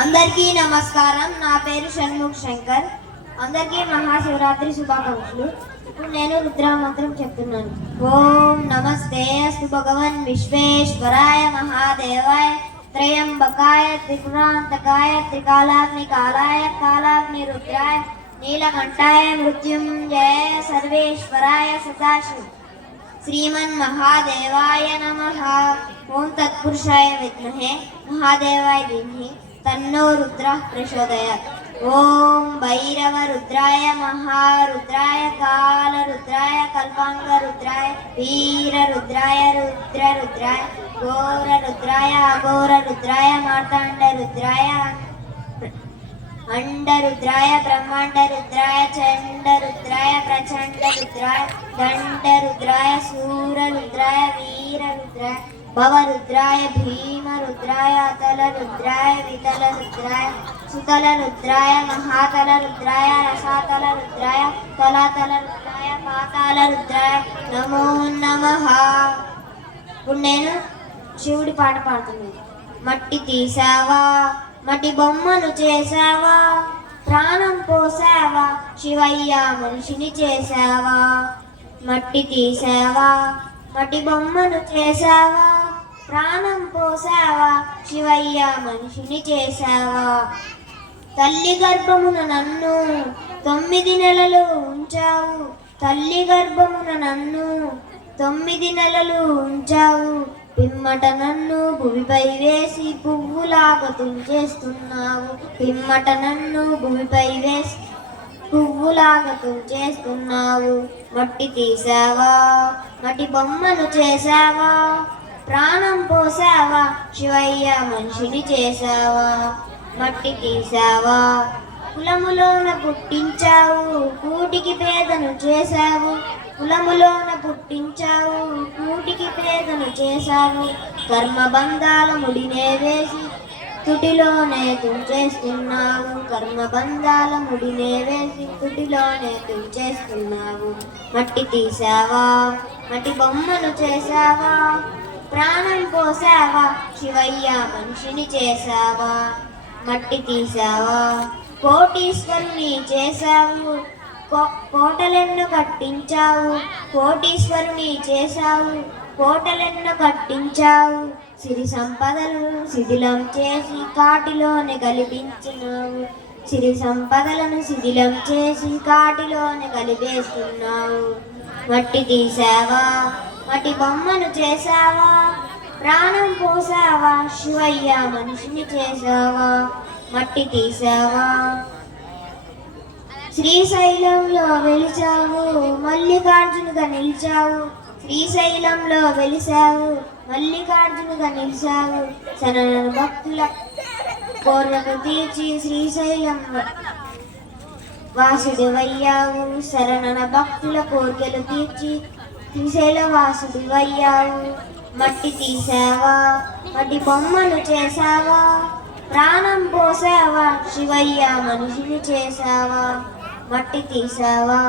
అందరికీ నమస్కారం. నా పేరు షణ్ముఖ్ శంకర్. అందరికీ మహాశివరాత్రి శుభాకాంక్షలు. ఇప్పుడు నేను రుద్రమంత్రం చెప్తున్నాను. ఓం నమస్తే అస్తు భగవన్ విశ్వేశ్వరాయ మహాదేవాయ త్రయంబకాయ త్రిపురాంతకాయ త్రికాలాగ్నికాలాయ కాలాగ్ని రుద్రాయ నీలకంఠాయ మృత్యుంజయ సర్వేశ్వరాయ సదాశివ శ్రీమన్మహాదేవాయ నమః. ఓం తత్పురుషాయ విద్మహే మహాదేవాయ ధీమహి తన్నో రుద్రః ప్రచోదయాత్. ఓం భైరవ రుద్రాయ మహారుద్రాయ కాలరుద్రాయ కల్పాంగరుద్రాయ వీరరుద్రాయ రుద్రరుద్రాయ ఘోరరుద్రాయ అఘోరరుద్రాయ మార్తాండరుద్రాయ అండరుద్రాయ బ్రహ్మాండరుద్రాయ చండరుద్రాయ ప్రచండరుద్రాయ దండరుద్రాయ శూరరుద్రాయ వీరరుద్రాయ భవరుద్రాయ భీమరుద్రాయ అతలరుద్రాయ వితలరుద్రాయ సుతలరుద్రాయ మహాతలరుద్రాయ రసాతలరుద్రాయ తలాతలరుద్రాయ పాతాళరుద్రాయ నమో నమః. ఇప్పుడు నేను శివుడి పాట పాడుతున్నాను. మట్టి తీసావా, మట్టి బొమ్మను చేసావా, ప్రాణం పోసావా, శివయ్య మనిషిని చేసావా. మట్టి తీసావా, మట్టి బొమ్మను చేసావా, ప్రాణం పోసావా, శివయ్య మనిషిని చేసావా. తల్లి గర్భమున నన్ను 9 నెలలు ఉంచావు, తల్లి గర్భమున నన్ను 9 నెలలు ఉంచావు. పిమ్మట నన్ను భూమిపై వేసి పువ్వులాగా తుంచేస్తున్నావు, పిమ్మట నన్ను భూమిపై వేసి పువ్వులాగా తుంచేస్తున్నావు. మట్టి తీసావా, మట్టి బొమ్మను చేసావా, ప్రాణం పోసావా, శివయ్య మనిషిని చేసావా. మట్టి తీసావా, కులములోన పుట్టించావు, కూటికి పేదను చేశావు, కులములోన పుట్టించావు, కూటికి పేదను చేశావు. కర్మబంధాల ముడినే వేసి తుటిలోనే తుంచేస్తున్నావు, కర్మబంధాల ముడినే వేసి తుటిలోనే తుంచేస్తున్నావు. మట్టి తీసావా, మట్టి బొమ్మను చేసావా, ప్రాణం పోసావా, శివయ్య మనిషిని చేసావా. మట్టి తీసావా, కోటీశ్వరుని చేసావు, కోటలెన్నో కట్టించావు, కోటీశ్వరుని చేసావు, కోటలెన్నో కట్టించావు. సిరి సంపదలు శిథిలం చేసి కాటిలోనే కలిపించినావు, సిరి సంపదలను శిథిలం చేసి కాటిలోనే కలిపేస్తున్నావు. మట్టి తీసావా, మట్టి బొమ్మను చేసావా, ప్రాణం పోసావా, శివయ్య మనిషిని చేసావా. మట్టి తీసావా, శ్రీశైలంలో వెలిచావు, మల్లికార్జునుగా నిలిచావు, శ్రీశైలంలో వెలిసావు, మల్లికార్జునుగా నిలిచావు. శరణ భక్తుల కోరికలు తీర్చి శ్రీశైలం వాసుడివయ్యావు, శరణ భక్తుల కోరికలు తీర్చి శ్రీశైల వాసుడివయ్యావు. మట్టి తీసావా, మట్టి బొమ్మను చేసావా, ప్రాణం పోసావా, శివయ్య మనిషిని చేసావా. మట్టి తీసావా,